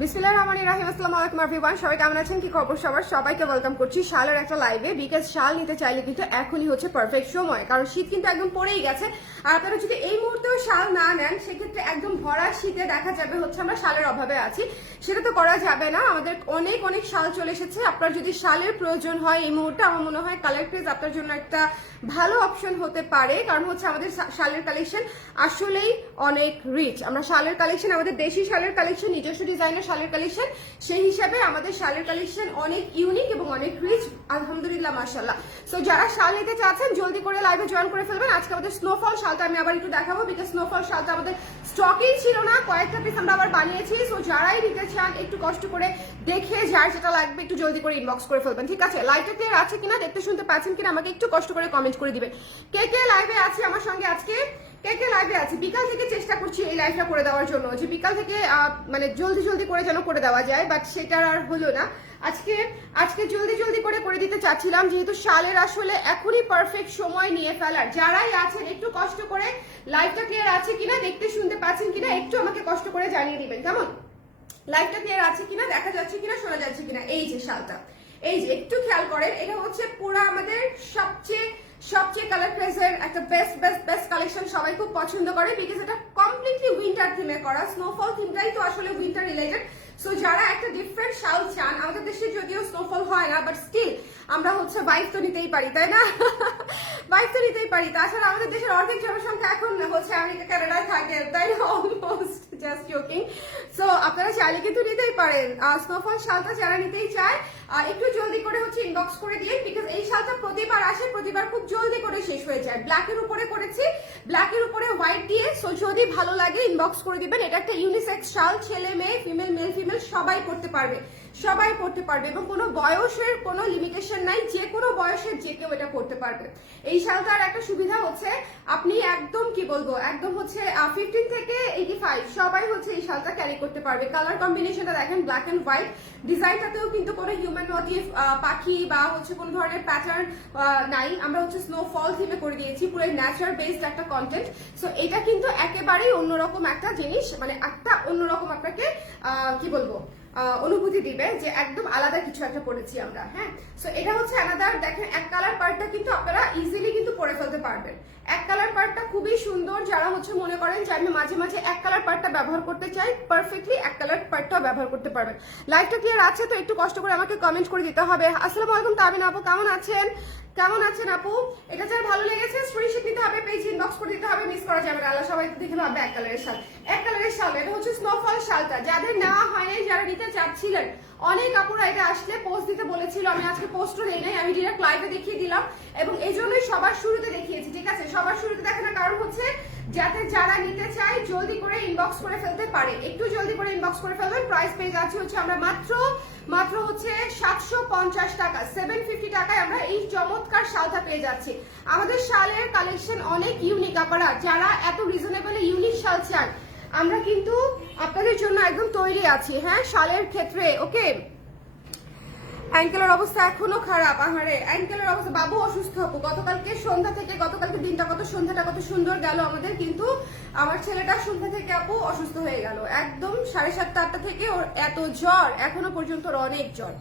বিসমিল্লাহির রহমানির রহিম। আসসালামু আলাইকুম এভরিওয়ান, সবাই কেমন আছেন? কি খবর সবার? সবাইকে ওয়েলকাম করছি শালের একটা লাইভে। বিকজ শাল নিতে চাইলে কিন্তু এখনই হচ্ছে পারফেক্ট সময়, কারণ শীত কিন্তু একদম পড়েই গেছে। আর আপনারা যদি এই মুহূর্তেও শাল না নেন, সেক্ষেত্রে একদম ভরা শীতে দেখা যাবে হচ্ছে আমরা শালের অভাবে আছি। সেটা তো করা যাবে না। আমাদের অনেক অনেক শাল চলে এসেছে। আপনার যদি শালের প্রয়োজন হয় এই মুহূর্তে, আমার মনে হয় কালার ক্রেজ আপনার জন্য একটা ভালো অপশন হতে পারে। কারণ হচ্ছে আমাদের শালের কালেকশন আসলেই অনেক রিচ। আমরা শালের কালেকশন, আমাদের দেশি শালের কালেকশন, নিজস্ব ডিজাইনের শালের কালেকশন, সেই হিসাবে আমাদের শালের কালেকশন অনেক ইউনিক এবং অনেক রিচ, আলহামদুলিল্লাহ, মাশাআল্লাহ। সো যারা শাল নিতে চাচ্ছেন জলদি করে লাইভে জয়েন করে ফেলবেন। আজকে আমাদের স্নোফল শালটা আমি আবার একটু দেখাবো, বিকজ স্নোফল শালটা আমাদের স্টকেই ছিল না, কয়েকটা পিস আমরা আবার বানিয়েছি। সো যারাই নিতে চান একটু কষ্ট করে দেখে যার যেটা লাগবে একটু জলদি করে ইনবক্স করে ফেলবেন, ঠিক আছে? লাইভটা ক্লিয়ার আছে কিনা, দেখতে শুনতে পাচ্ছেন কিনা, আমাকে একটু কষ্ট করে কমেন্ট করে দিবেন। কে কে লাইভে আছে আমার সঙ্গে আজকে? কে কে লাইভে আছে? বিকাল থেকে চেষ্টা করছি এই লাইভটা করে দেওয়ার জন্য, যে বিকাল থেকে মানে জলদি জলদি করে যেন করে দেওয়া যায়, বাট সেটা আর হলো না। আজকে জলদি জলদি করে দিতে চাচ্ছিলাম, যেহেতু শালের আসলে এখনই পারফেক্ট সময় নিয়ে ফেলার। যারাই আছেন একটু কষ্ট করে লাইভটা ক্লিয়ার আছে কিনা, দেখতে শুনতে পাচ্ছেন কিনা, একটু আমাকে কষ্ট করে জানিয়ে দিবেন, কেমন? লাইভটা ক্লিয়ার আছে কিনা, দেখা যাচ্ছে কিনা, শোনা যাচ্ছে কিনা। এই যে শালটা, এই যে একটু খেয়াল করেন, এটা হচ্ছে পুরো আমাদের সবচেয়ে কালার ক্রেজের একটা বেস্ট কালেকশন। সবাই খুব পছন্দ করে, বিকজ এটা কমপ্লিটলি উইন্টার থিমে করা। স্নোফল থিমটাই তো আসলে উইন্টার রিলেটেড। সো যারা একটা ডিফারেন্ট শাল চান, আমাদের দেশে যদিও স্নোফল হয় না, বাট স্টিল আমরা হচ্ছে বাইক তো নিতেই পারি, তাই না? বাইক তো নিতেই পারি। তাছাড়া আমাদের দেশের অর্ধেক জনসংখ্যা এখন হচ্ছে আমেরিকা কানাডায় থাকে, তাই না? Almost just joking. সো আপনারা চাইলে কিন্তু নিতেই পারেন স্নোফল শালটা। যারা নিতেই চায় একটু জলদি করে হচ্ছে ইনবক্স করে দিয়ে, বিকজ এই শালটা প্রতিবার আসে, প্রতিবার খুব জলদি করে শেষ হয়ে যায়। ব্ল্যাকের উপরে করেছি, ব্ল্যাকের উপরে হোয়াইট দিয়ে। সো যদি ভালো লাগে ইনবক্স করে দিবেন। এটা একটা ইউনিসেক্স শাল, ছেলে মেয়ে, ফিমেল মেল ফিমেল সবাই পড়তে পারবে, সবাই পড়তে পারবে, এবং কোনো বয়সের কোনো লিমিটেশন নাই। যে কোনো বয়সের যে কেউ এটা পড়তে পারবে। এই শালটার একটা সুবিধা হচ্ছে আপনি একদম কি বলবো, একদম হচ্ছে 15 থেকে 85 সবাই হচ্ছে এই শালটা ক্যারি করতে পারবে। কালার কম্বিনেশনটা দেখেন, ব্ল্যাক এন্ড হোয়াইট। ডিজাইনটাতেও কিন্তু কোনো হিউম্যান মোটিভ, পাখি বা হচ্ছে কোন ধরনের প্যাটার্ন নাই। আমরা হচ্ছে স্নোফল থিমে করে দিয়েছি, পুরো ন্যাচারাল বেসড একটা কন্টেন্ট। সো এটা কিন্তু একেবারেই অন্যরকম একটা জিনিস, মানে একটা অন্যরকম আপনাকে কি বলবো অনুভূতি দিবে, যে একদম আলাদা কিছু একটা পড়েছি আমরা। হ্যাঁ, সো এটা হচ্ছে আলাদার। দেখেন এক কালার পার্টটা কিন্তু আপনারা ইজিলি কিন্তু পরে ফেলতে পারবেন। এক কালার পার্টটা খুবই সুন্দর। যারা হচ্ছে মনে করেন যে আমি মাঝে মাঝে এক কালার পার্টটা ব্যবহার করতে চাই, পারফেক্টলি এক কালার পার্টটাও ব্যবহার করতে পারবেন। লাইভটা ক্লিয়ার আছে তো? একটু কষ্ট করে আমাকে কমেন্ট করে দিতে হবে। আসসালামু আলাইকুম তাবিন আপু, কেমন আছেন? কেমন আছেন আপু? এটা যার ভালো লেগেছে স্ক্রিনশট নিতে হবে, পেজ ইনবক্স করে দিতে হবে, মিস করা যাবে না। আল্লাহ সবাই দেখে ভাববে এক কালারের শাল, এক কালারের শাল। এটা হচ্ছে স্নোফল শালটা। যাদের নেওয়া হয় নাই, যারা নিতে চাচ্ছিলেন, অনেক আপুরা এটা আসলে পোস্ট দিতে বলেছিল। আমি আজকে পোস্টও দেই নাই, আমি ডিরেক্ট লাইভে দেখিয়ে দিলাম, এবং এই জন্যই সবার শুরুতে দেখিয়েছি, ঠিক আছে? সবার শুরুতে দেখানোর কারণ হচ্ছে যাতে যারা নিতে চায় জলদি করে ইনবক্স করে ফেলতে পারে। একটু জলদি করে ইনবক্স করে ফেলবেন। প্রাইস পেয়ে যাচ্ছে হচ্ছে আমরা মাত্র হচ্ছে 750 টাকা, 750 টাকায় আমরা এই চমৎকার শালটা পেয়ে যাচ্ছি। আমাদের শালের কালেকশন অনেক ইউনিক। আপনারা যারা এত রিজনেবল ইউনিক শাল চান, আমরা কিন্তু আপনাদের জন্য একদম তৈরি আছি। হ্যাঁ, শালের ক্ষেত্রে। ওকে, অ্যাঙ্কেলের অবস্থা এখনো খারাপ। আহারে, অ্যাঙ্কেলের অবস্থা, বাবু অসুস্থ আপু। গতকালকে সন্ধ্যা থেকে, গতকালকে দিনটা সন্ধ্যাটা কত সুন্দর গেল আমাদের, কিন্তু আমার ছেলেটা সন্ধ্যা থেকে আপু অসুস্থ হয়ে গেল। একদম 7:30 8টা থেকে ওর এত জ্বর, এখনো পর্যন্ত ওর অনেক জ্বর।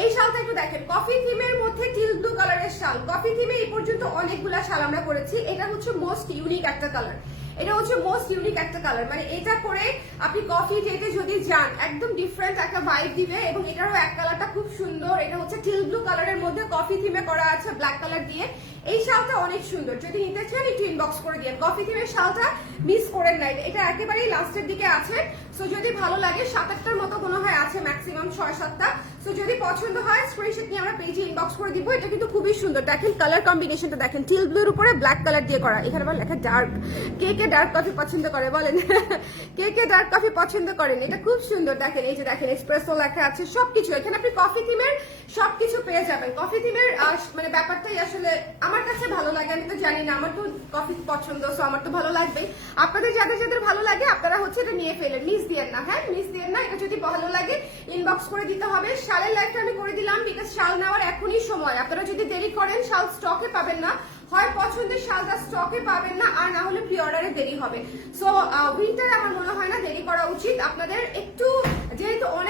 এই শালটা একটু দেখেন, কফি থিমের মধ্যে টিল ব্লু কালারের শাল। কফি থিমে এই পর্যন্ত অনেকগুলা শাল আমরা করেছি, এটা হচ্ছে মোস্ট ইউনিক একটা কালার। এটা হচ্ছে মোস্ট ইউনিক একটা কালার, মানে এটা করে আপনি কফি ডেতে যদি যান, একদম ডিফারেন্ট একটা ভাইব দিবে। এবং এটারও এক কালারটা খুব সুন্দর। এটা হচ্ছে টিল ব্লু কালারের মধ্যে কফি থিমে করা আছে ব্ল্যাক কালার দিয়ে। এই শালটা অনেক সুন্দর। যদি নিতে চান একটু ইনবক্স করে দিন। কফি থিমের শালটা মিস করেন নাই, এটা একেবারেই লাস্টের দিকে আছে। সো যদি ভালো লাগে, 7-8টার মতো মনে হয় আছে, ম্যাক্সিমাম 6-7টা। সো যদি পছন্দ হয় স্ক্রিনশট নিয়ে আমরা পেজে ইনবক্স করে দিব। এটা কিন্তু খুবই সুন্দর। দেখেন কালার কম্বিনেশনটা দেখেন, টিল ব্লুর উপরে ব্ল্যাক কালার দিয়ে করা। এখানে আবার লেখা ডার্ক। কে ডার্ক কফি পছন্দ করে বলেন? কে ডার্ক কফি পছন্দ করেন? এটা খুব সুন্দর। দেখেন, এই যে দেখেন এক্সপ্রেসো লেখা আছে, সবকিছু এখানে আপনি কফি থিমের সবকিছু পেয়ে যাবেন। কফি থিমের মানে ব্যাপারটাই আসলে আমার কাছে ভালো লাগে। আমি তো জানি না, আমার তো কফি পছন্দ, সো আমার তো ভালো লাগবে। আপনাদের যাদের যাদের ভালো লাগে আপনারা হচ্ছে এটা নিয়ে ফেলেন, মিস দিয়েন না। হ্যাঁ, মিস দিয়েন না। এটা যদি ভালো লাগে ইনবক্স করে দিতে হবে। শালের লাইভটা আমি করে দিলাম, বিকজ শাল নেওয়ার এখনই সময়। আপনারা যদি দেরি করেন শাল স্টকে পাবেন না, হয় পছন্দের শালটা স্টকে পাবেন না, আর না হলে প্রি অর্ডারে দেরি হবে। সো উইন্টার আমার মনে হয় না দেরি করা উচিত আপনাদের। একটু যেহেতু অনেক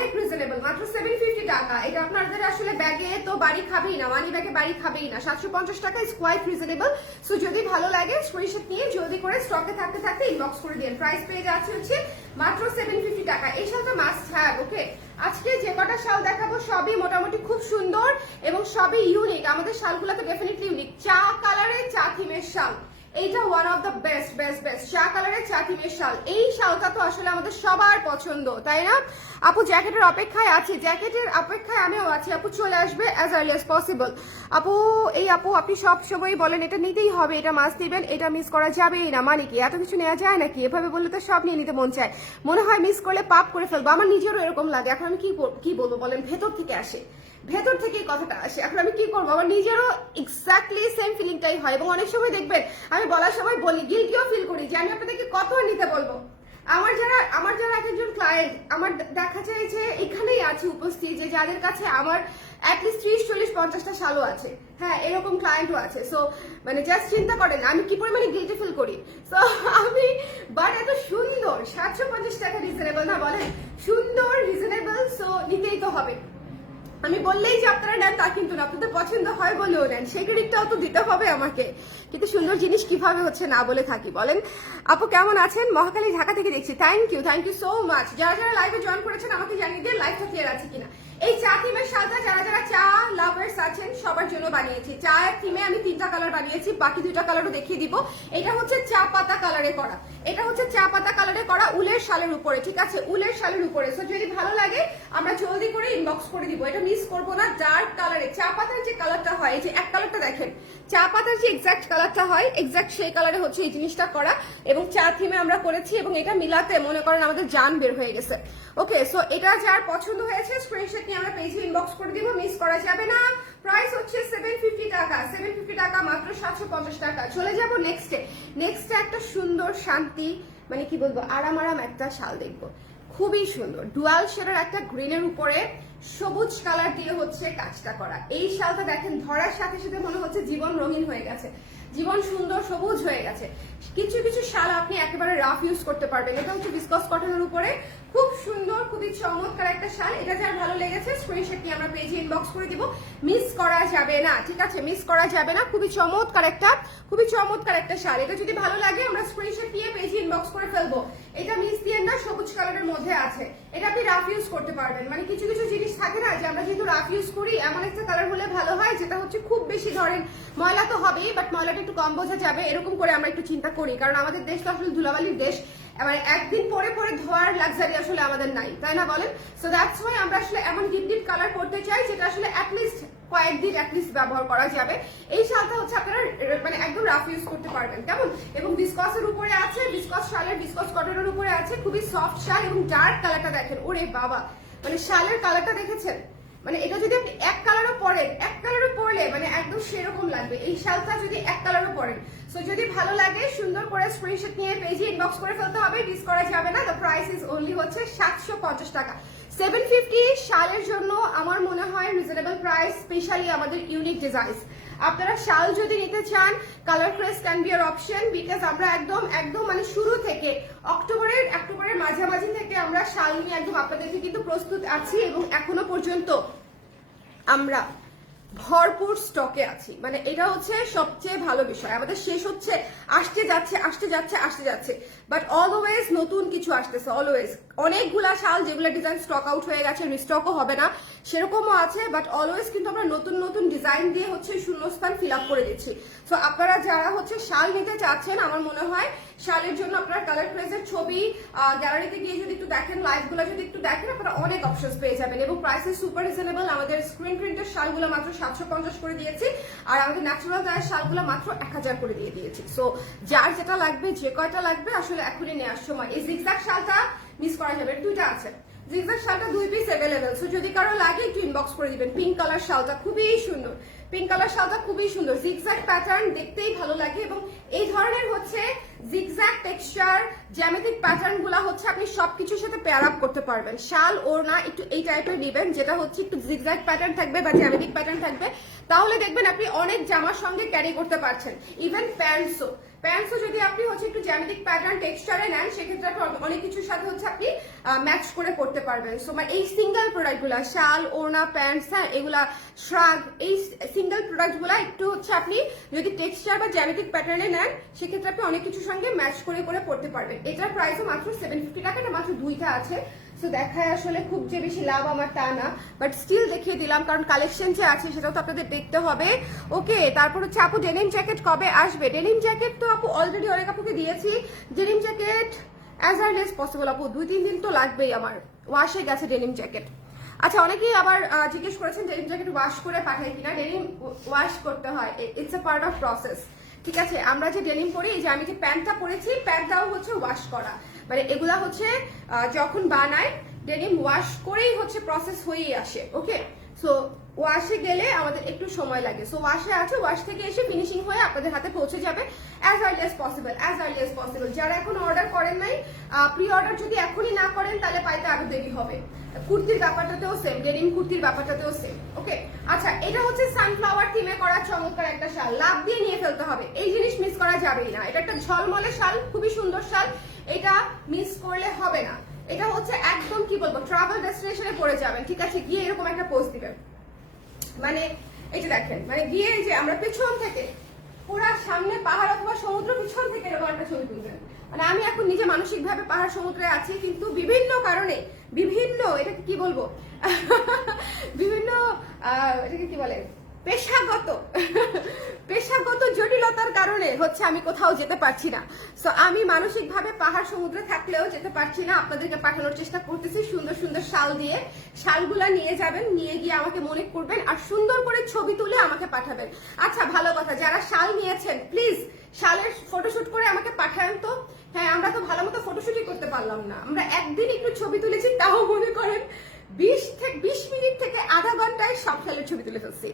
তো বাড়ি খাবেই না, মানি ব্যাগে বাড়ি খাবেই না। 750 টাকা ইজ কোয়াইট রিজনেবল। সো যদি ভালো লাগে স্ক্রিনশট নিয়ে জলদি করে স্টকে থাকতে থাকতে ইনবক্স করে দিন। প্রাইস পেয়ে যাচ্ছে হচ্ছে মাত্র 750 টাকা। এই শালটা মাস্ট হ্যাভ। ওকে, আজকে যে কটা শাল দেখাবো সবই মোটামুটি খুব সুন্দর এবং সবই ইউনিক। আমাদের শালগুলো তো ডেফিনেটলি ইউনিক। চা কালারের চা থিমের শাল, এইটা one of the best best best চা কালারের চা থিমের শাল। এই শালটা তো আসলে আমাদের সবার পছন্দ, তাই না? আপু জ্যাকেটের অপেক্ষায় আছি, জ্যাকেটের অপেক্ষায় আমিও আছি। আপু চলে আসবে অ্যাজ আর্লি অ্যাজ পসিবল। আপু আপনি সব সময় বলেন এটা নিতেই হবে, এটা মাস্ট নেবেন, এটা মিস করা যাবেই না। মানে কি এত কিছু নেওয়া যায় নাকি? এভাবে বললে তো সব নিয়ে নিতে মন চায়, মনে হয় মিস করলে পাপ করে ফেলবো। আমার নিজেরও এরকম লাগে। এখন আমি কি বলবো বলেন, ভেতর থেকে আসে, ভেতর থেকে কথাটা আসে। এখন আমি কি করবো, আমার নিজেরও এক্স্যাক্টলি সেম ফিলিংটাই হয়। এবং অনেক সময় দেখবেন আমি বলার সময় বলি, গিল্টিও ফিল করি যে আমি আপনাদেরকে কত নিতে বলবো। আমার যারা এক একজন ক্লায়েন্ট আমার দেখা যায় যে এখানেই আছে উপস্থিত, যে যাদের কাছে আমার অ্যাটলিস্ট 30-40-50টা শালও আছে। হ্যাঁ, এরকম ক্লায়েন্টও আছে। সো মানে জাস্ট চিন্তা করেন আমি কি পরিমাণে গিল্টি ফিল করি। সো আমি বাট এত সুন্দর 750 টাকা রিজনেবল না বলেন, সুন্দর রিজনেবল। সো নিতেই তো হবে। আমি বললেই যে আপনারা নেন তা কিন্তু না, আপনাদের পছন্দ হয় বলেও নেন, সেই ক্রেডিটটাও তো দিতে হবে আমাকে। কিন্তু সুন্দর জিনিস কিভাবে হচ্ছে না বলে থাকি বলেন। আপু কেমন আছেন? মহাকালী ঢাকা থেকে দেখছি। Thank you so much. যারা যারা লাইভে জয়েন করেছেন আমাকে জানিয়ে দিয়ে লাইভটা ক্লিয়ার আছে কিনা। এই চা থিমের শালটা যারা যারা চা লাভার্স আছেন সবার জন্য বানিয়েছি। চায়ের থিমে আমি 3টা কালার বানিয়েছি, বাকি 2টা কালারও দেখিয়ে দিব। এটা হচ্ছে চা পাতা কালারে করা, এটা হচ্ছে চা পাতা কালারে করা উলের শালের উপরে, ঠিক আছে, উলের শালের উপরে। সো যদি ভালো লাগে আমরা জলদি করে ইনবক্স করে দিব, এটা মিস করবো না। ডার্ক কালারে চা পাতার যে কালারটা হয়, এই যে এক কালারটা দেখেন, চা পাতার যে এক্সাক্ট কালারটা হয় এক্সাক্ট সেই কালারে হচ্ছে এই জিনিসটা করা এবং চা থিমে আমরা করেছি। এবং এটা মিলাতে মনে করেন আমাদের জান বের হয়ে গেছে। ওকে, সো এটা যার পছন্দ হয়েছে স্ক্রিনশট নিয়ে আমরা পেজে ইনবক্স করে দিব, মিস করা যাবে না। প্রাইস হচ্ছে 750 টাকা, 750 টাকা মাত্র 750 টাকা। চলে যাব নেক্সটে একটা সুন্দর শান্তি মানে কি বলবো আরাম একটা শাল দেখবো, খুবই সুন্দর ডুয়াল শেডের একটা গ্রিনের উপরে সবুজ কালার দিয়ে হচ্ছে কাজটা করা। এই শালটা দেখেন ধরার সাথে সাথে মনে হচ্ছে জীবন রঙিন হয়ে গেছে, জীবন সুন্দর সবুজ হয়ে গেছে। কিছু কিছু শাল আপনি একেবারে রাফ ইউজ করতে পারবেন। এটা হচ্ছে বিসকস কটনের উপরে খুব সুন্দর, খুবই চমৎকার একটা শাল। এটা যার ভালো লেগেছে স্ক্রিনশট নিয়ে আমরা পেজে ইনবক্স করে দিব, মিস করা যাবে না, ঠিক আছে, মিস করা যাবে না। খুবই চমৎকার একটা শাল। এটা যদি ভালো লাগে আমরা স্ক্রিনশট নিয়ে পেজে ইনবক্স করে ফেলবো। এটা মিস দিয়ে না, সবুজ কালারের মধ্যে আছে। এটা আপনি রাফ ইউজ করতে পারবেন। মানে কিছু কিছু জিনিস থাকে না যে আমরা যেহেতু রাফ ইউজ করি, এমন একটা কালার হলে ভালো হয় যেটা হচ্ছে খুব বেশি ধরেন ময়লা তো হবেই বাট ময়লাটা একটু কম বোঝা যাবে, এরকম করে আমরা একটু চিন্তা করি। কারণ আমাদের দেশ তো আসলে ধুলাবালির দেশ, মানে একদিন পরে পরে ধোয়ার লাক্সারি আসলে আমাদের নাই, তাই না বলেন? সো দ্যাটস ওয়াই আমরা আসলে এমন ডিপ কালার করতে চাই যেটা আসলে অ্যাটলিস্ট কয়েকদিন ব্যবহার করা যাবে। এই শালটা হচ্ছে আপনারা মানে একদম রাফ ইউজ করতে পারবেন, কেমন? এবং বিসকসের উপরে আছে, বিসকস শালের বিসকস কটনের উপরে আছে, খুবই সফট শাল। এবং ডার্ক কালারটা দেখেন, ওরে বাবা, মানে শালের কালারটা দেখেছেন, মানে এটা যদি আপনি এক কালারও পরলে মানে একদম সেরকম লাগবে। এই শালটা যদি এক কালারও পরেন, সো যদি ভালো লাগে সুন্দর করে স্ক্রিনশট নিয়ে পেজে ইনবক্স করে ফেলতে হবে, মিস করা যাবে না। দ্য প্রাইস ইজ অনলি হচ্ছে 750 টাকা। 750 শালের জন্য আমার মনে হয় রিজনেবল প্রাইস, স্পেশালি আমাদের ইউনিক ডিজাইন। আপনারা শাল যদি নিতে চান, colour craze can be our option, because আমরা একদম মানে শুরু থেকে অক্টোবরের মাঝামাঝি থেকে আমরা শাল নিয়ে একদম আপনাদেরকে কিন্তু প্রস্তুত আছি এবং এখনো পর্যন্ত আমরা ভরপুর স্টকে আছি। মানে এটা হচ্ছে সবচেয়ে ভালো বিষয়, আমাদের শেষ হচ্ছে আসতে যাচ্ছে বাট অলওয়েজ নতুন কিছু আসতেছে, অলওয়েজ অনেকগুলা শাল যেগুলো ডিজাইন স্টক আউট হয়ে গেছে, রিস্টকও হবে না সেরকমও আছে, বাট অলওয়েজ কিন্তু আমরা নতুন ডিজাইন দিয়ে হচ্ছে শূন্যস্থান ফিল আপ করে দিচ্ছি। সো আপনারা যারা হচ্ছে শাল নিতে চাচ্ছেন, আমার মনে হয় শালের জন্য আপনারা কালার প্রেসের ছবি গ্যালারিতে গিয়ে যদি একটু দেখেন, লাইভগুলো যদি একটু দেখেন, আপনারা অনেক অপশনস পেয়ে যাবেন এবং প্রাইসেস সুপার রিজনেবল। আমাদের স্ক্রিন প্রিন্টের শালগুলো মাত্র 750 করে দিয়েছি আর আমাদের ন্যাচারাল গায়ের শালগুলো মাত্র 1000 করে দিয়ে দিয়েছি। সো যার যেটা লাগবে, যে কয়টা লাগবে আসলে এখনই নেওয়ার সময়। এই জিগজ্যাগ শালটা মিস করা যাবে, 2টা আছে জিগজ্যাগ শালটা, 2 পিস অ্যাভেলেবেল। সো যদি কারো লাগে একটু ইনবক্স করে দিবেন। পিঙ্ক কালার শালটা খুবই সুন্দর, জিগজ্যাগ প্যাটার্ন দেখতেই ভালো লাগে এবং এই ধরনের হচ্ছে জিগজ্যাগ টেক্সচার জ্যামিতিক প্যাটার্ন গুলা হচ্ছে আপনি সবকিছুর সাথে পেয়ার আপ করতে পারবেন। শাল ওড়না একটু এই টাইপের নেবেন যেটা হচ্ছে একটু জিগজ্যাগ প্যাটার্ন থাকবে বা জ্যামিতিক প্যাটার্ন থাকবে, তাহলে দেখবেন আপনি অনেক জামার সঙ্গে ক্যারি করতে পারছেন। ইভেন প্যান্টসও যদি আপনি হচ্ছে একটু জ্যামিতিক প্যাটার্ন টেক্সচারে নেন সেক্ষেত্রে আপনি অনেক কিছুর সাথে হচ্ছে আপনি ম্যাচ করে পড়তে পারবেন। সো মানে এই সিঙ্গেল প্রোডাক্টগুলো শাল, ওড়না, প্যান্টস, হ্যাঁ এগুলা শ্রাগ, এই সিঙ্গেল প্রোডাক্টগুলো একটু হচ্ছে আপনি যদি টেক্সচার বা জ্যামিতিক প্যাটার্নে নেন সেক্ষেত্রে আপনি অনেক কিছুর সঙ্গে ম্যাচ করে করে পড়তে পারবেন। এটার প্রাইসও মাত্র 750 টাকা, এটা মাত্র 2টা আছে। সো দেখায় আসলে খুব যে বেশি লাভ আমার তা না, বাট স্টিল দেখিয়ে দিলাম কারণ কালেকশন যে আছে সেটাও তো আপনাদের দেখতে হবে। ওকে, তারপর হচ্ছে আপু ডেনিম জ্যাকেট কবে আসবে? ডেনিম জ্যাকেট তো আপু অলরেডি অনেক আপুকে দিয়েছি। Denim jacket as early as possible আপু, 2-3 দিন তো লাগবেই, আমার ওয়াশে গেছে ডেনিম জ্যাকেট। আচ্ছা, অনেকেই আবার জিজ্ঞেস করেছেন ডেনিম জ্যাকেট ওয়াশ করে পাঠাই কিনা। ডেনিম ওয়াশ করতে হয়, it's a part of process, ঠিক আছে। আমরা যে ডেনিম পরি, এই যে আমি যে প্যান্টটা পরেছি, প্যান্টটাও হচ্ছে ওয়াশ করা, মানে এগুলা হচ্ছে যখন বানায় ডেনিম ওয়াশ করেই হচ্ছে প্রসেস হয়েই আসে। ওকে, সো ওয়াশে গেলে আমাদের একটু সময় লাগে। সো ওয়াশে আছে, ওয়াশ থেকে এসে ফিনিশিং হয়ে আপনাদের হাতে পৌঁছে যাবে as early as possible, as early as possible. যারা এখন অর্ডার করেন নাই, প্রি অর্ডার যদি এখনই না করেন তাহলে পাইতে আরো দেরি হবে। কুর্তির ব্যাপারটাতেও সেম, ডেনিম কুর্তির ব্যাপারটাতেও সেম। ওকে, আচ্ছা, এটা হচ্ছে সানফ্লাওয়ার থিমে করা চমৎকার একটা শাল, লাভ দিয়ে নিয়ে ফেলতে হবে, এই জিনিস মিস করা যাবেই না। এটা একটা ঝলমলে শাল, খুবই সুন্দর শাল, এটা মিস করলে হবে না। এটা হচ্ছে একদম কি বলবো, ট্রাভেল ডেস্টিনেশনে পড়ে যাবেন, ঠিক আছে, গিয়ে এরকম একটা পোজ দিবেন, মানে এই যে দেখেন, মানে গিয়ে এই যে আমরা পেছন থেকে পুরা সামনে পাহাড় অথবা সমুদ্র, পিছন থেকে এরকম একটা ছবি তুলবেন। মানে আমি এখন নিজে মানসিক ভাবে পাহাড় সমুদ্রে আছি, কিন্তু বিভিন্ন কারণে, বিভিন্ন এটাকে কি বলবো বিভিন্ন এটাকে কি বলে, পেশাগত জটিলতার কারণে হচ্ছে আমি কোথাও যেতে পারছি না। সো আমি মানসিক ভাবে পাহাড় সমুদ্রে থাকলেও যেতে পারছি না, আপনাদেরকে পাঠানোর চেষ্টা করতেছি সুন্দর সুন্দর শাল দিয়ে। শালগুলা নিয়ে যাবেন, নিয়ে গিয়ে আমাকে মনে করবেন আর সুন্দর করে ছবি তুলে আমাকে পাঠাবেন। আচ্ছা, ভালো কথা, যারা শাল নিয়েছেন প্লিজ শালের ফটোশুট করে আমাকে পাঠান তো। হ্যাঁ, আমরা তো ভালো মতো ফটোশুটই করতে পারলাম না, আমরা একদিন একটু ছবি তুলেছি, তাও মনে করেন 20 মিনিট থেকে আধা ঘন্টায় সব শালের ছবি তুলে ফেলছি।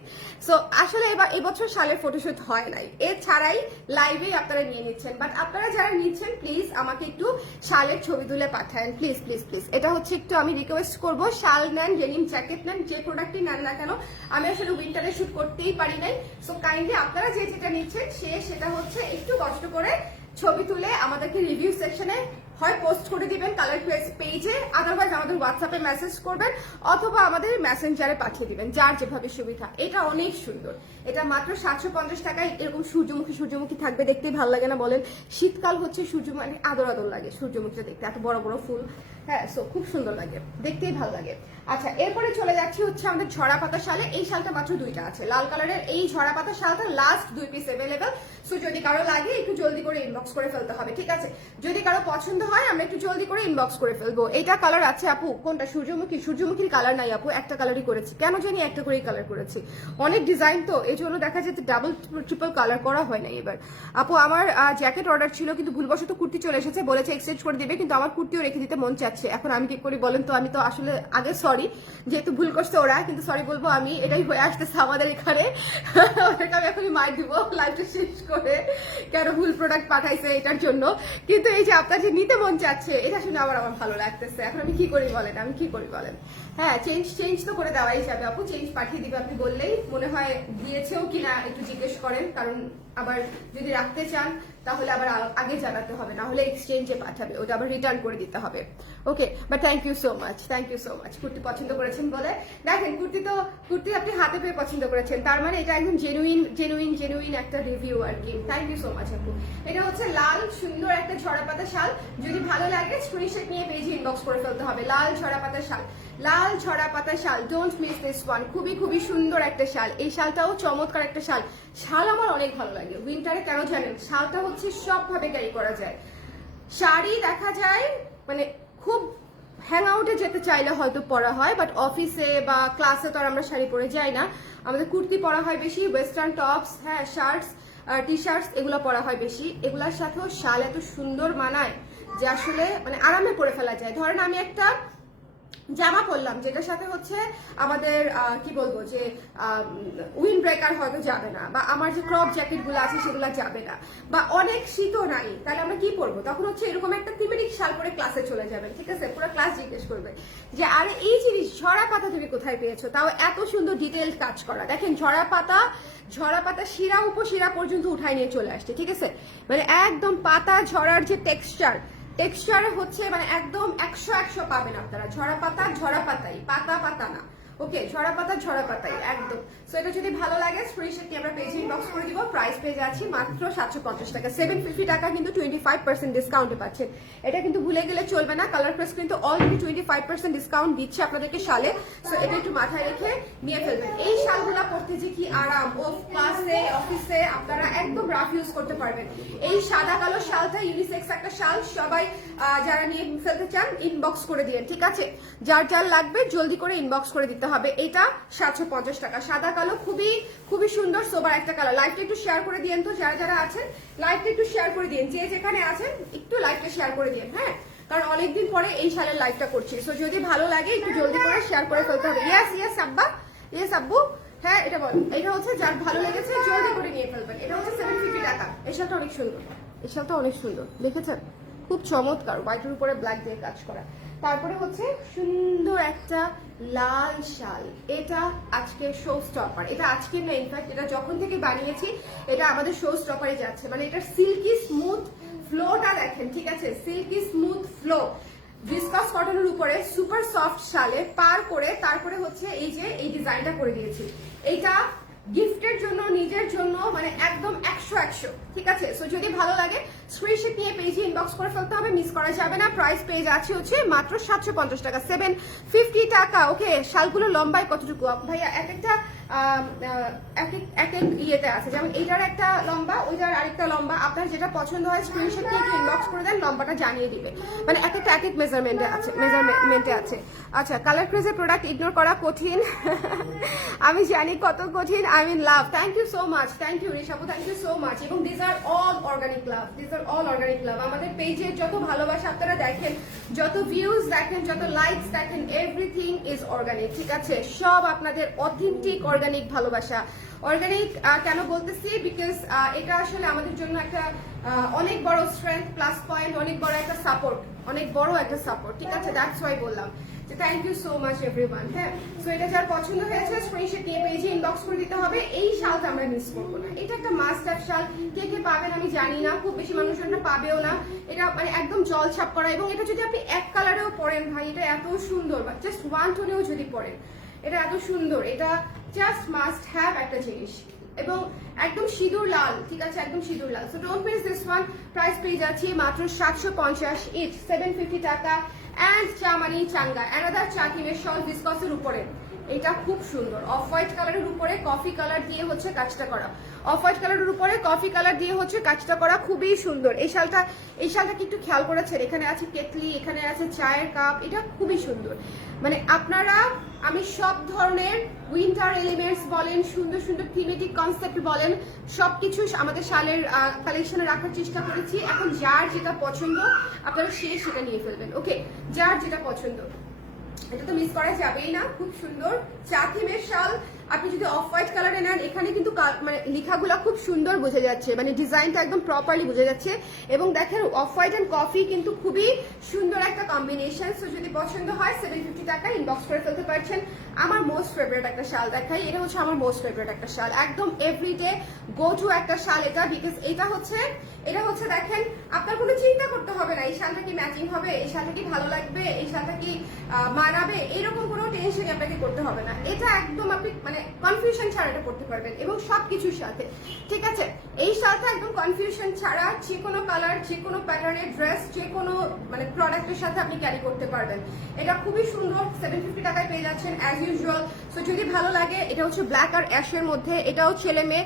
সো আসলে এবার এবছর শালের ফটোশুট হয় নাই, এছাড়াই লাইভেই আপনারা নিয়ে নিচ্ছেন। বাট আপনারা যারা নিচ্ছেন প্লিজ আমাকে একটু শালের ছবি তুলে পাঠান, প্লিজ প্লিজ প্লিজ। এটা হচ্ছে একটু আমি রিকোয়েস্ট করবো, শাল নেন, ডেনিম জ্যাকেট নেন, যে প্রোডাক্টই নেন না কেন, আমি আসলে উইন্টারে শুট করতেই পারি নাই। সো কাইন্ডলি আপনারা যে যেটা নিচ্ছেন সেটা হচ্ছে একটু কষ্ট করে ছবি তুলে আমাদেরকে রিভিউ সেকশনে হয় পোস্ট করে দিবেন কালার পেজে, আদারওয়াইজ আমাদের হোয়াটসঅ্যাপে মেসেজ করবেন অথবা আমাদের মেসেঞ্জারে পাঠিয়ে দিবেন, যার যেভাবে সুবিধা। এটা অনেক সুন্দর, এটা মাত্র 750 টাকায় এরকম সূর্যমুখী থাকবে, দেখতেই ভালো লাগে না বলেন? শীতকাল হচ্ছে সূর্য, মানে আদর আদর লাগে সূর্যমুখীটা দেখতে, এত বড় বড় ফুল, হ্যাঁ, সো খুব সুন্দর লাগে, দেখতেই ভালো লাগে। আচ্ছা, এরপরে চলে যাচ্ছি হচ্ছে আমাদের ঝরা পাতা শালে। এই শালটা মাত্র 2টা আছে, লাল কালারের এই ঝরা পাতা শালটা লাস্ট 2 পিস অ্যাভেলেবেল। সো যদি কারো লাগে একটু জলদি করে ইনবক্স করে ফেলতে হবে, ঠিক আছে? যদি কারো পছন্দ হয় আমরা একটু জলদি করে ইনবক্স করে ফেলবো। এটা কালার আছে আপু, কোনটা? সূর্যমুখীর কালার নাই আপু, একটা কালারই করেছি, কেন জানি একটা করেই কালার করেছি, অনেক ডিজাইন তো এই জন্য দেখা যেত ডাবল ট্রিপল কালার করা হয় না এবার। আপু আমার জ্যাকেট অর্ডার ছিল কিন্তু ভুলবশত কুর্তি চলে এসেছে, বলেছে এক্সচেঞ্জ করে দিবে, কিন্তু আমার কুর্তিও রেখে দিতে মন চাচ্ছে, এখন আমি কি করি বলেন তো? আমি তো আসলে আগে সরি, যেহেতু ভুল করছে ওরা, কিন্তু সরি বলবো আমি, এটাই হয়ে আসতেছে আমাদের এখানে। ওদেরকে আমি এখনই মাইর দিব লাইভটা শেষ করে, কেন ভুল প্রোডাক্ট পাঠাইছে এটার জন্য। কিন্তু এই যে আপনার যে নিতে মন চাচ্ছে, এটা শুনে আবার আমার ভালো লাগতেছে, এখন আমি কি করি বলেন, আমি কি করি বলেন? হ্যাঁ, চেঞ্জ তো করে দেওয়াই যাবে আপু, চেঞ্জ পাঠিয়ে দিবে আপনি বললেই, মনে হয় দিয়েছেও কিনা একটু জিজ্ঞেস করেন, কারণ আবার যদি রাখতে চান তাহলে আবার আগে জানাতে হবে, না হলে এক্সচেঞ্জে পাঠাবে, ওটা আবার রিটার্ন করে দিতে হবে। Okay, but thank you so much, thank you so much. Kurti পছন্দ করেছেন বলে, দেখেন কুর্তি আপনি হাতে পেয়ে পছন্দ করেছেন, তার মানে এটা একদম জেনুইন একটা রিভিউ আর কি। থ্যাংক ইউ সো মাচ আপু। এটা হচ্ছে লাল সুন্দর একটা ঝরা পাতা শাল, যদি ভালো লাগে স্ক্রিনশট নিয়ে পেজে ইনবক্স করে ফেলতে হবে। লাল ঝরা পাতা শাল, লাল ঝরা পাতা শাল, ডোন্ট মিস দিস ওয়ান। খুবই সুন্দর একটা শাল, এই শালটাও চমৎকার একটা শাল। শাল আমার অনেক ভালো লাগে উইন্টারে, কেন জানেন? শালটা হচ্ছে সবভাবে ক্যারি করা যায়, শাড়ি দেখা যায়, মানে খুব হ্যাং আউটে যেতে চাইলে হয়তো পরা হয়, বাট অফিসে বা ক্লাসে তো আর আমরা শাড়ি পরে যাই না, আমাদের কুর্তি পরা হয় বেশি, ওয়েস্টার্ন টপস, হ্যাঁ, শার্টস, টি শার্টস, এগুলো পরা হয় বেশি। এগুলার সাথেও শাল এত সুন্দর মানায় যে আসলে মানে আরামে পরে ফেলা যায়। ধরেন আমি একটা জামা পরলাম যেটার সাথে হচ্ছে আমাদের কি বলবো যে উইন্ড ব্রেকার হয়তো যাবে না, বা আমার যে ক্রপ জ্যাকেট গুলো আছে সেগুলো যাবে না, বা অনেক শীতও নাই, তাহলে আমরা কি পরবো? তখন হচ্ছে এরকম একটা থিমেটিক শাল পরে ক্লাসে চলে যাবেন, ঠিক আছে? পুরো ক্লাস জিজ্ঞেস করবে যে আরে এই জিনিস ঝরা পাতা তুমি কোথায় পেয়েছো, তাও এত সুন্দর ডিটেইলড কাজ করা। দেখেন ঝরা পাতা শিরা উপশিরা পর্যন্ত উঠাই নিয়ে চলে আসছে, ঠিক আছে? মানে একদম পাতা ঝরার যে টেক্সচারে হচ্ছে মানে একদম 100 পাবেন আপনারা। ঝরা পাতাই, পাতা না, ওকে? ঝরা পাতাই একদম। সো এটা যদি ভালো লাগে স্ক্রিনশট নিয়ে আমরা পেজে ইনবক্স করে দিব। প্রাইস পেয়ে যাচ্ছি মাত্র 750 টাকা, 750 টাকা কিন্তু 25% ডিসকাউন্টে পাচ্ছেন। এটা কিন্তু ভুলে গেলে চলবে না, কালার প্রেস কিন্তু অলরেডি 25% ডিসকাউন্ট দিচ্ছে আপনাদেরকে শালে। সো এটা একটু মাথায় রেখে নিয়ে ফেলবেন। এই শালগুলা পরতে যে কি আরাম, ও ক্লাসে অফিসে আপনারা একদম রাফ ইউজ করতে পারবেন। এই সাদা কালো শালটা ইউনিসেক্স একটা শাল, সবাই যারা নিয়ে ফেলতে চান ইনবক্স করে দিন, ঠিক আছে? যার লাগবে জলদি করে ইনবক্স করে দিতে হবে। এটা 750 টাকা, সাদা কালো, খুবই সুন্দর সোবার একটা কালার। লাইভটা একটু শেয়ার করে দিন তো, যারা আছেন লাইভটা একটু শেয়ার করে দিন, যে যেখানে আছেন একটু লাইভটা শেয়ার করে দিন, হ্যাঁ? কারণ অনেকদিন পরে এই শালের লাইভটা করছি। সো যদি ভালো লাগে একটু জলদি করে শেয়ার করে ফেলতে হবে। ইয়েস আব্বা, ইয়েস আব্বু, হ্যাঁ এটা বল। এটা হচ্ছে যার ভালো লেগেছে জলদি করে নিয়ে ফেলবেন। এটা হচ্ছে 750 টাকা। এই শালটা অনেক সুন্দর, দেখেছেন? খুব চমৎকার, হোয়াইটের উপরে ব্ল্যাক দিয়ে কাজ করা। তারপরে হচ্ছে সুন্দর একটা লাল শাল, এটা আজকে শো স্টপার। এটা আজকে না, ইনফ্যাক্ট এটা যখন থেকে বানিয়েছি এটা আমাদের শো স্টপারে যাচ্ছে। মানে এটা সিল্কি স্মুথ ফ্লোটা দেখেন, ঠিক আছে? সিল্কি স্মুথ ফ্লো, ভিসকাস কটনের উপরে সুপার সফট শালে পার করে তারপরে হচ্ছে এই যে এই ডিজাইনটা করে দিয়েছি। এইটা গিফটের জন্য, নিজের জন্য, মানে একদম 100, ঠিক আছে? সো যদি ভালো লাগে স্ক্রিনশট নিয়ে পেজে ইনবক্স করে ফেলতে হবে, মিস করা যাবে না। প্রাইস পেয়ে যাচ্ছে হচ্ছে মাত্র 750 টাকা, 750 টাকা, ওকে? শালগুলো লম্বায় কতটুকু ভাইয়া? এক এক ইয়েতে আছে, যেমন এইটার একটা লম্বা, ওইটার আরেকটা লম্বা। আপনার যেটা পছন্দ হয় স্ক্রিনশট নিয়ে একটু ইনবক্স করে দেন, লম্বাটা জানিয়ে দিবে। মানে এক এক মেজারমেন্টে আছে। আচ্ছা, কালার ক্রেজের প্রোডাক্ট ইগনোর করা কঠিন। আমি জানি কত কঠিন। I mean love, thank you so much, thank you Rishapu, thank you so much. এবং this are all organic love, আমাদের পেজের যত ভালোবাসা আপনারা দেখেন, যত ভিউজ দেখেন, যত লাইকস দেখেন, এভরিথিং ইজ অর্গানিক, ঠিক আছে? সব আপনাদের অথেন্টিক অর্গানিক ভালোবাসা। অর্গানিক কেন বলতেছি? বিকজ এটা আসলে আমাদের জন্য একটা অনেক বড় স্ট্রেংথ, প্লাস পয়েন্ট, অনেক বড় একটা সাপোর্ট, ঠিক আছে? দ্যাটস ওয়াই বললাম যে thank you so much everyone, হ্যাঁ? সো এটা যার পছন্দ হয়েছে স্ক্রিনশট নিয়ে পেজে ইনবক্স করে দিতে হবে। এই শালটা আমরা মিস করবো না, এটা একটা মাস্ট হ্যাভ শাল। কে পাবেন আমি জানি না, খুব বেশি মানুষজনরা পাবেও না। এটা মানে একদম জল ছাপ করা, এবং এটা যদি আপনি এক কালারেও পরেন ভাই, এটা এত সুন্দর, জাস্ট ওয়ান টোনেও যদি পরেন এটা এত সুন্দর। এটা জাস্ট মাস্ট হ্যাভ একটা জিনিস, এবং একদম সিঁদুর লাল, ঠিক আছে? একদম সিঁদুর লাল। So don't miss this one. Price পেয়ে যাচ্ছি মাত্র 750 ইচ, 750 টাকা। অ্যান্ড চামানি চাঙ্গা, অ্যানাদার চাকিমের শল ভিসকসের উপরে। এটা খুব সুন্দর, অফ হোয়াইট কালারের উপরে কফি কালার দিয়ে হচ্ছে কাজটা করা। অফ হোয়াইট কালারের উপরে কফি কালার দিয়ে হচ্ছে কাজটা করা, খুবই সুন্দর। এই শালটা কি একটু খেয়াল করেছেন? এখানে আছে কেটলি, এখানে আছে চায়ের কাপ, এটা খুবই সুন্দর। মানে আপনারা, আমি সব ধরনের উইন্টার এলিমেন্টস বলেন, সুন্দর থিমেটিক কনসেপ্ট বলেন, সবকিছু আমাদের শালের কালেকশনে রাখার চেষ্টা করেছি। এখন যার যেটা পছন্দ আপনারা সেটা নিয়ে ফেলবেন, ওকে? যার যেটা পছন্দ, এটা তো মিস করা যাবেই না। খুব সুন্দর চা থিমের শাল। আপনি যদি অফ হোয়াইট কালারে নেন, এখানে কিন্তু মানে লেখাগুলো খুব সুন্দর বোঝা যাচ্ছে, মানে ডিজাইনটা একদম প্রপারলি বোঝা যাচ্ছে। এবং দেখেন অফ হোয়াইট এন্ড কফি কিন্তু খুবই সুন্দর একটা কম্বিনেশন। সো যদি পছন্দ হয় 750 টাকা ইনবক্স করে ফেলতে পারছেন। আমার মোস্ট ফেভারিট একটা শাল দেখাই, এটা হচ্ছে আমার মোস্ট ফেভারিট একটা শাল, একদম এভরিডে গো টু একটা শাল এটা। বিকজ এটা হচ্ছে দেখেন, আপনার কোনো চিন্তা করতে হবে না এই শালটা কি ম্যাচিং হবে, এই শালটা কি ভালো লাগবে, এই শালটা কি মানাবে, এরকম কোনো টেনশন আপনাকে করতে হবে না। এটা একদম আপনি মানে কনফিউশন ছাড়া এটা পড়তে পারবেন, এবং সবকিছুর সাথে, ঠিক আছে? এই শালটা একদম কনফিউশন ছাড়া যে কোনো কালার, যে কোনো প্যাটার্নের ড্রেস, যে কোনো মানে প্রোডাক্টের সাথে আপনি ক্যারি করতে পারবেন। এটা খুবই সুন্দর, 750 টাকায় পেয়ে যাচ্ছেন অ্যাজ ইউজুয়াল। সো যদি ভালো লাগে, এটা হচ্ছে ব্ল্যাক আর অ্যাশের মধ্যে, এটাও ছেলে মেয়ে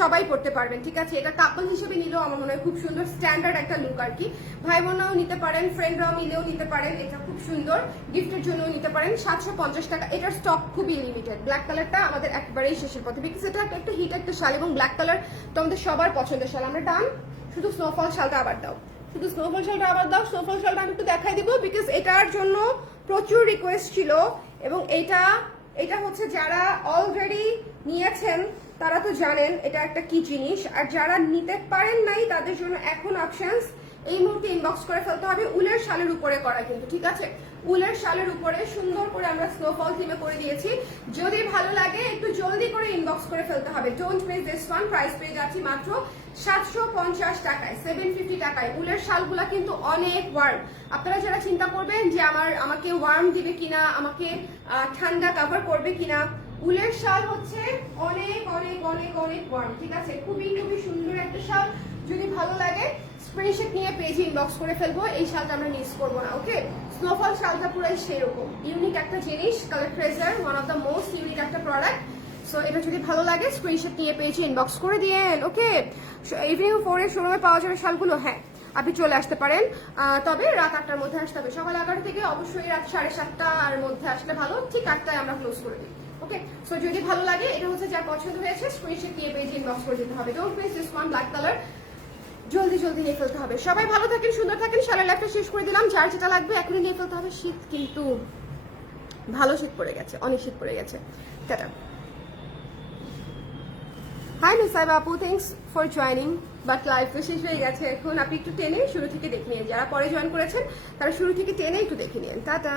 সবাই পড়তে পারবেন, ঠিক আছে? এটা কাপল হিসেবে নিলেও আমার মনে হয় খুব সুন্দর, স্ট্যান্ডার্ড একটা লুক আর কি। ভাই বোনরাও নিতে পারেন, ফ্রেন্ডরাও নিলেও নিতে পারেন, এটা খুব সুন্দর, গিফটের জন্যও নিতে পারেন। 750 টাকা। এটার স্টক খুবই লিমিটেড। ব্ল্যাক কালারটা আমাদের একেবারেই শেষের পথে, বিকজ এটা একটা হিট একটা শাল, এবং ব্ল্যাক কালার তো আমাদের সবার পছন্দের শাল। আমরা ডান, শুধু স্নোফল শালটা আবার দাও, স্নোফল শালটা আমি একটু দেখাই দিব, বিকজ এটার জন্য প্রচুর রিকোয়েস্ট ছিল, এবং এটা হচ্ছে যারা অলরেডি নিয়েছেন তারা তো জানেন এটা একটা কি জিনিস, আর যারা নিতে পারেন নাই তাদের জন্য এখন অপশনস এই মুহূর্তে ইনবক্স করে ফেলতে হবে। উলের শালের উপরে করা কিন্তু, ঠিক আছে, উলের শালের উপরে সুন্দর করে আমরা স্নোফল থিমে করে দিয়েছি। যদি ভালো লাগে একটু জলদি করে ইনবক্স করে ফেলতে হবে। Don't miss this one. Price পেয়ে যাচ্ছি মাত্র 750 টাকায়, 750 টাকায়। উলের শালগুলা কিন্তু অনেক ওয়ার্ম। আপনারা যারা চিন্তা করবেন যে আমাকে ওয়ার্ম দিবে কিনা, আমাকে ঠান্ডা কভার করবে কিনা, উলের শাল হচ্ছে অনেক অনেক অনেক অনেক ওয়ার্ম, ঠিক আছে, খুবই খুবই সুন্দর একটা শাল। যদি ভালো লাগে স্ক্রিনশট নিয়ে পেজে ইনবক্স করে ফেলবো, এই শালটা আমরা মিস করবো না। ওকে, স্নোফল শালটা পুরাই সেরকম ইউনিক একটা জিনিস, colour treasure, one of the most unique একটা প্রোডাক্ট। সো এটা যদি ভালো লাগে স্ক্রিনশট নিয়ে পেজে ইনবক্স করে দিয়েন। ওকে, ইভিনিং 4 এর শোরুমে পাওয়া যাবে শালগুলো, হ্যাঁ আপনি চলে আসতে পারেন, তবে রাত 8টার মধ্যে আসতে হবে। সকাল 11টা থেকে অবশ্যই রাত 7:30টার মধ্যে আসলে ভালো, ঠিক 8টায় আমরা ক্লোজ করে দিই। ওকে, সো যদি ভালো লাগে, এটা হচ্ছে যার পছন্দ হয়েছে স্ক্রিনশট নিয়ে পেজে ইনবক্স করে দিতে হবে। Don't miss this one, black colour, জলদি জলদি নিয়ে ফেলতে হবে। সবাই ভালো থাকেন, সুন্দর থাকেন। শালের লাইফটা শেষ করে দিলাম, যার যেটা লাগবে এখনই নিয়ে ফেলতে হবে। শীত কিন্তু ভালো শীত পড়ে গেছে, অনেক শীত পড়ে গেছে। টাটা। হাই মিস সাইবা আপু, thanks for joining, but life তো শেষ হয়ে গেছে এখন। আপনি একটু টেনে শুরু থেকে দেখে নিন, যারা পরে জয়েন করেছেন তারা শুরু থেকে টেনে একটু দেখে নিন। টাটা।